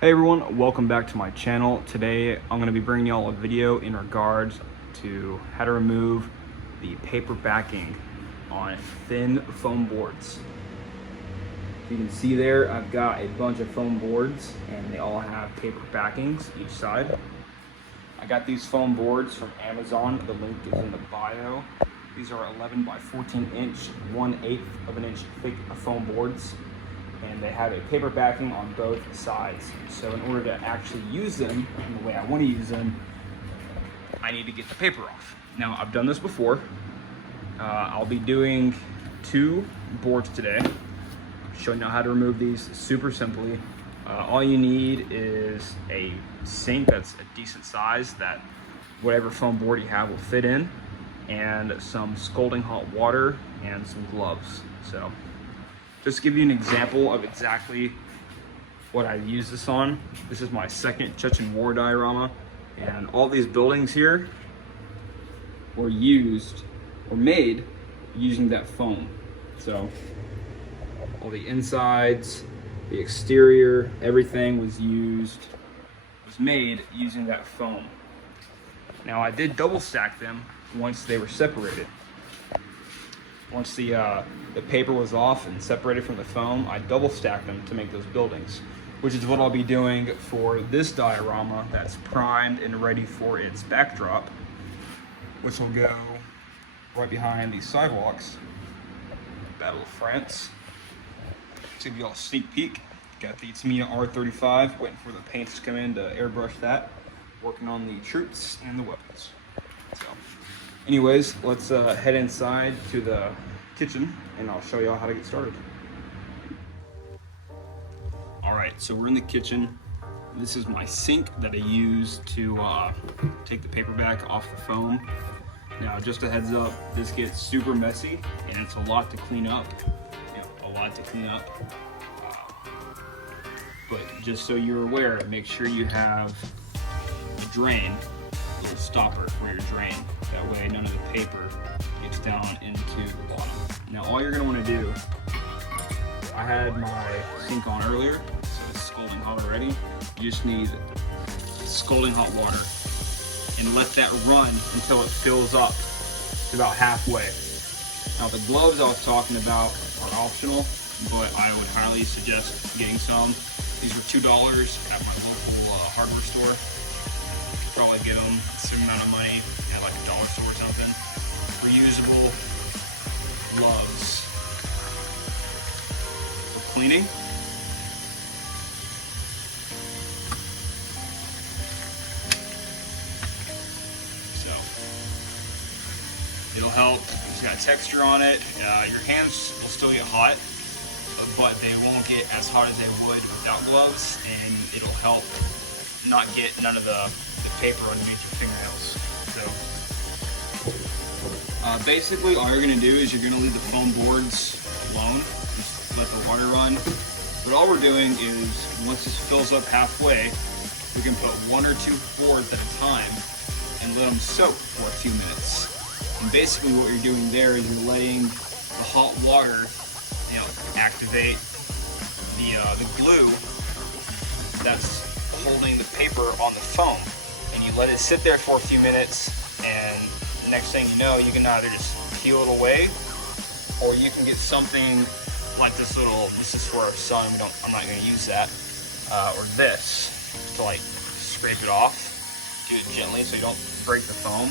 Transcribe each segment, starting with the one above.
Hey everyone, welcome back to my channel. Today I'm going to be bringing y'all a video in regards to how to remove the paper backing on thin foam boards. You can see there I've got a bunch of foam boards and they all have paper backings each side. I got these foam boards from Amazon. The link is in the bio. These are 11 by 14 inch, 1/8 of an inch thick foam boards. And they have a paper backing on both sides. So in order to actually use them in the way I want to use them, I need to get the paper off. Now I've done this before. I'll be doing 2 boards today, showing you how to remove these super simply. All you need is a sink that's a decent size that whatever foam board you have will fit in, and some scalding hot water and some gloves. So just to give you an example of exactly what I use this on, this is my second Chechen War diorama, and all these buildings here were made using that foam. So all the insides, the exterior, everything was made using that foam. Now I did double stack them once they were separated. Once the paper was off and separated from the foam, I double stacked them to make those buildings, which is what I'll be doing for this diorama that's primed and ready for its backdrop, which will go right behind these sidewalks. Battle of France. To give you all a sneak peek, got the Tamiya R35, waiting for the paints to come in to airbrush that, working on the troops and the weapons. So anyways, let's head inside to the kitchen and I'll show y'all how to get started. All right, so we're in the kitchen. This is my sink that I use to take the paper back off the foam. Now, just a heads up, this gets super messy and it's a lot to clean up. But just so you're aware, make sure you have a drain, a little stopper for your drain. That way none of the paper gets down into the bottom. Now all you're gonna wanna do, I had my sink on earlier, so it's scalding hot already. You just need scalding hot water and let that run until it fills up to about halfway. Now the gloves I was talking about are optional, but I would highly suggest getting some. These were $2 at my local hardware store. Probably get them the same amount of money at like a dollar store or something. Reusable gloves for cleaning. So it'll help. It's got texture on it. Your hands will still get hot, but they won't get as hot as they would without gloves, and it'll help not get none of the paper underneath your fingernails. So basically all you're gonna do is you're gonna leave the foam boards alone, just let the water run. But all we're doing is, once this fills up halfway, we can put 1 or 2 boards at a time and let them soak for a few minutes. And basically what you're doing there is you're letting the hot water, activate the glue that's holding the paper on the foam. You let it sit there for a few minutes, and next thing you know, you can either just peel it away, or you can get something like this is for our son, I'm not gonna use that, or this, to like scrape it off. Do it gently so you don't break the foam,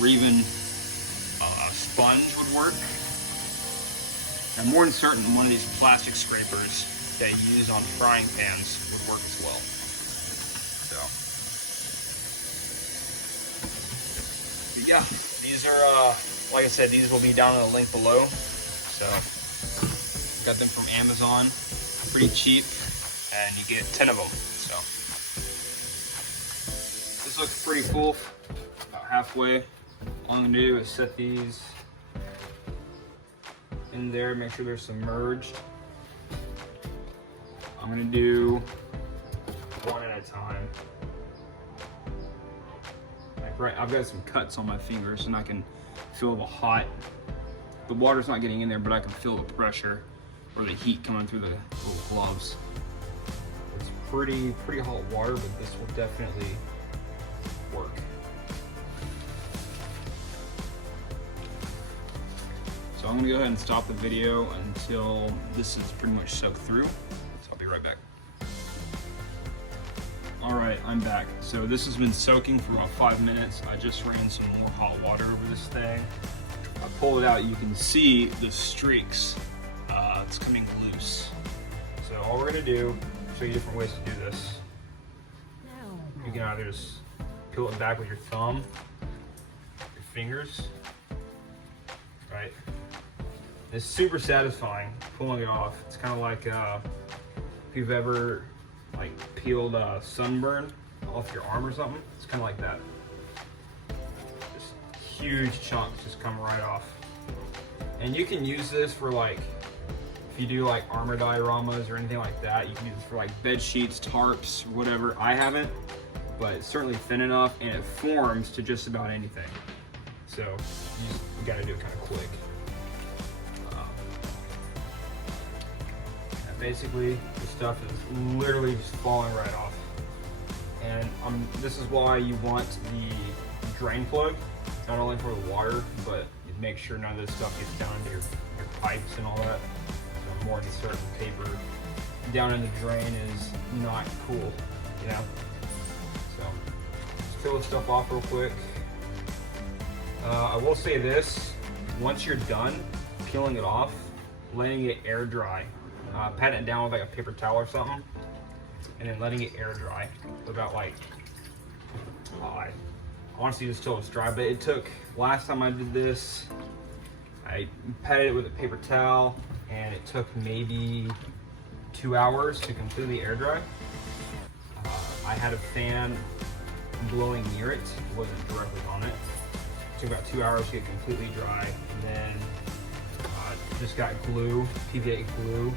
or even a sponge would work. I'm more than certain one of these plastic scrapers that you use on frying pans would work as well. So yeah, these are, like I said, these will be down in the link below. So, got them from Amazon, pretty cheap, and you get 10 of them. So, this looks pretty cool, about halfway. All I'm gonna do is set these in there, make sure they're submerged. I'm gonna do 1 at a time. Right, I've got some cuts on my fingers and I can feel the water's not getting in there, but I can feel the pressure or the heat coming through the little gloves. It's pretty hot water, but this will definitely work. So I'm gonna go ahead and stop the video until this is pretty much soaked through. So I'll be right back. All right, I'm back. So this has been soaking for about 5 minutes. I just ran some more hot water over this thing. I pull it out, you can see the streaks. It's coming loose. So all we're gonna do, show you different ways to do this. You can either just peel it back with your thumb, your fingers, right? It's super satisfying pulling it off. It's kind of like if you've ever like peeled sunburn off your arm or something. It's kind of like that. Just huge chunks just come right off. And you can use this for like, if you do like armor dioramas or anything like that, you can use this for like bed sheets, tarps, whatever. I haven't, but it's certainly thin enough and it forms to just about anything. So you gotta do it kind of quick. Basically, the stuff is literally just falling right off. And this is why you want the drain plug, not only for the water, but you make sure none of this stuff gets down into your pipes and all that. So more than certain paper down in the drain is not cool, you know? So just peel this stuff off real quick. I will say this, once you're done peeling it off, letting it air dry. Patting it down with like a paper towel or something, and then letting it air dry about like, I honestly just till it's dry, but it took, last time I did this, I patted it with a paper towel and it took maybe 2 hours to completely air dry. I had a fan blowing near it, wasn't directly on it. It took about 2 hours to get completely dry, and then just got glue, PVA glue,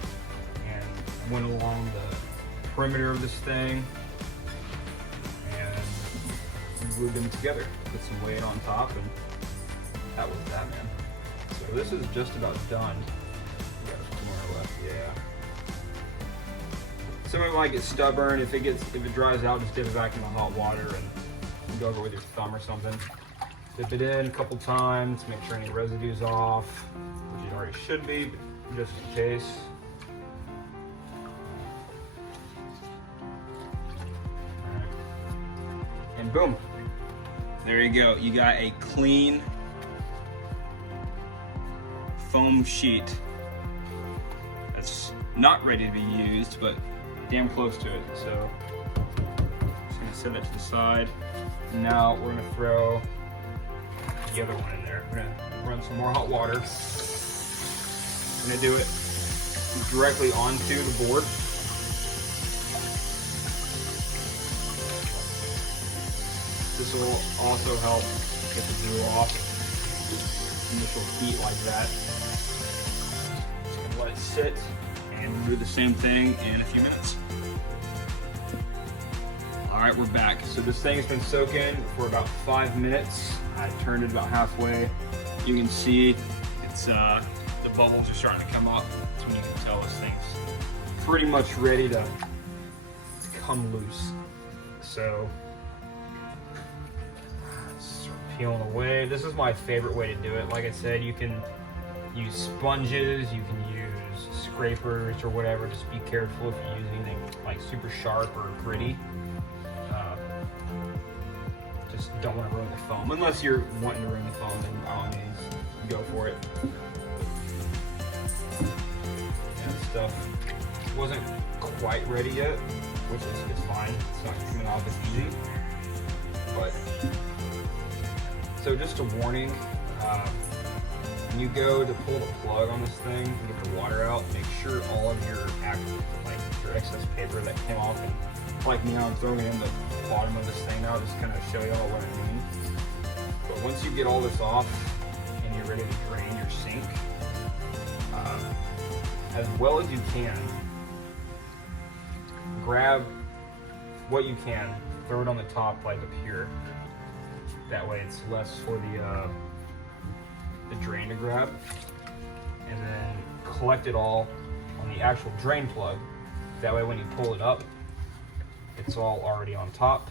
and went along the perimeter of this thing and glued them together. Put some weight on top, and that was that, man. So this is just about done. We got more left, yeah. Some of it might get stubborn. If it dries out, just dip it back in the hot water and go over it with your thumb or something. Dip it in a couple times, make sure any residue's off, which it already should be, but just in case. And boom, there you go. You got a clean foam sheet that's not ready to be used, but damn close to it. So just gonna set that to the side. Now we're gonna throw the other one in there. We're gonna run some more hot water. I'm gonna do it directly onto the board. This will also help get the glue off. Initial heat like that. Just gonna let it sit, and we'll do the same thing in a few minutes. All right, we're back. So this thing has been soaking for about 5 minutes. I turned it about halfway. You can see it's the bubbles are starting to come up. That's when you can tell this thing's pretty much ready to come loose. So start peeling away. This is my favorite way to do it. Like I said, you can use sponges, you can use scrapers or whatever. Just be careful if you use anything like super sharp or gritty. Just don't want to ruin the foam. Unless you're wanting to ruin the foam, then by all means, go for it. And stuff wasn't quite ready yet, which is fine. It's not coming off as easy. But, so just a warning, when you go to pull the plug on this thing and get the water out, make sure all of your your excess paper that came off, and like me, I'm throwing it in the bottom of this thing now, just kind of show y'all what I mean. But once you get all this off and you're ready to drain your sink, as well as you can, grab what you can, throw it on the top like up here. That way it's less for the drain to grab. And then collect it all on the actual drain plug. That way when you pull it up, it's all already on top.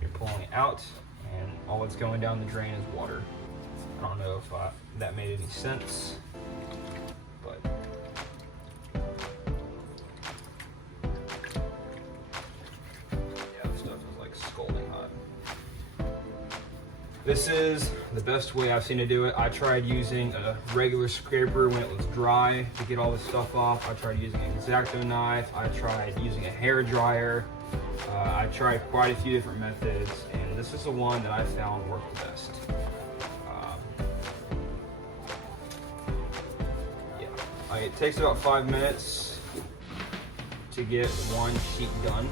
You're pulling it out, and all that's going down the drain is water. I don't know if that made any sense, but yeah, the stuff is like scalding hot. This is the best way I've seen to do it. I tried using a regular scraper when it was dry to get all this stuff off. I tried using an X-Acto knife. I tried using a hair dryer. I tried quite a few different methods, and this is the one that I found worked the best. It takes about 5 minutes to get one sheet done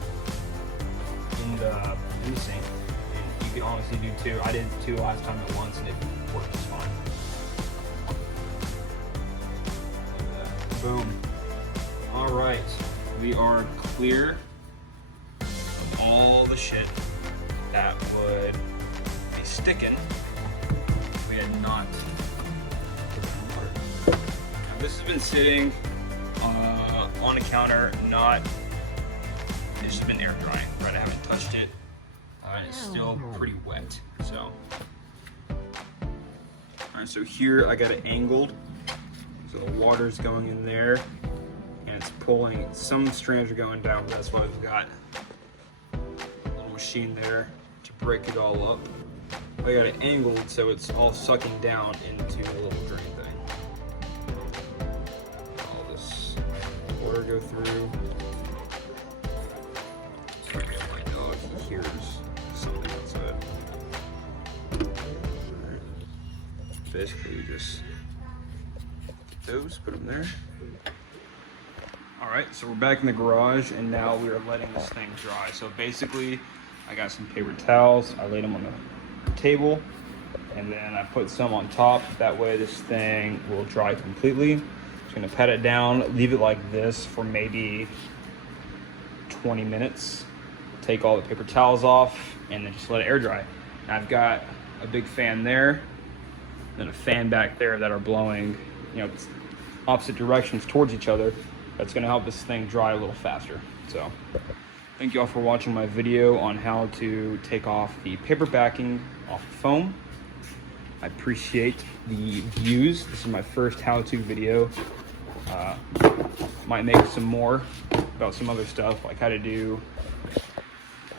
in the sink. And you can honestly do 2. I did 2 last time at once, and it worked just fine. Look at that. Boom. All right, we are clear of all the shit that would be sticking if we had not. This has been sitting on a counter, it's just been air drying, right? I haven't touched it, and it's still pretty wet, so. All right, so here I got it angled, so the water's going in there, and it's pulling, some strands are going down, but that's why we've got a little machine there to break it all up. I got it angled so it's all sucking down into the little drain thing. Go through. Sorry, my dog, he hears something outside. Right. Basically, just get those, put them there. All right, so we're back in the garage, and now we are letting this thing dry. So basically, I got some paper towels. I laid them on the table, and then I put some on top. That way, this thing will dry completely. Gonna pat it down, leave it like this for maybe 20 minutes. Take all the paper towels off, and then just let it air dry. I've got a big fan there, then a fan back there that are blowing, opposite directions towards each other. That's gonna help this thing dry a little faster. So, thank you all for watching my video on how to take off the paper backing off the foam. I appreciate the views. This is my first how-to video. Might make some more about some other stuff, like how to do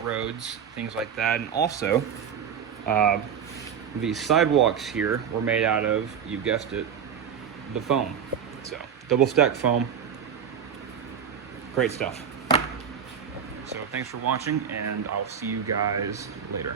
roads, things like that. And also, these sidewalks here were made out of, you guessed it, the foam. So, double stack foam. Great stuff. So, thanks for watching, and I'll see you guys later.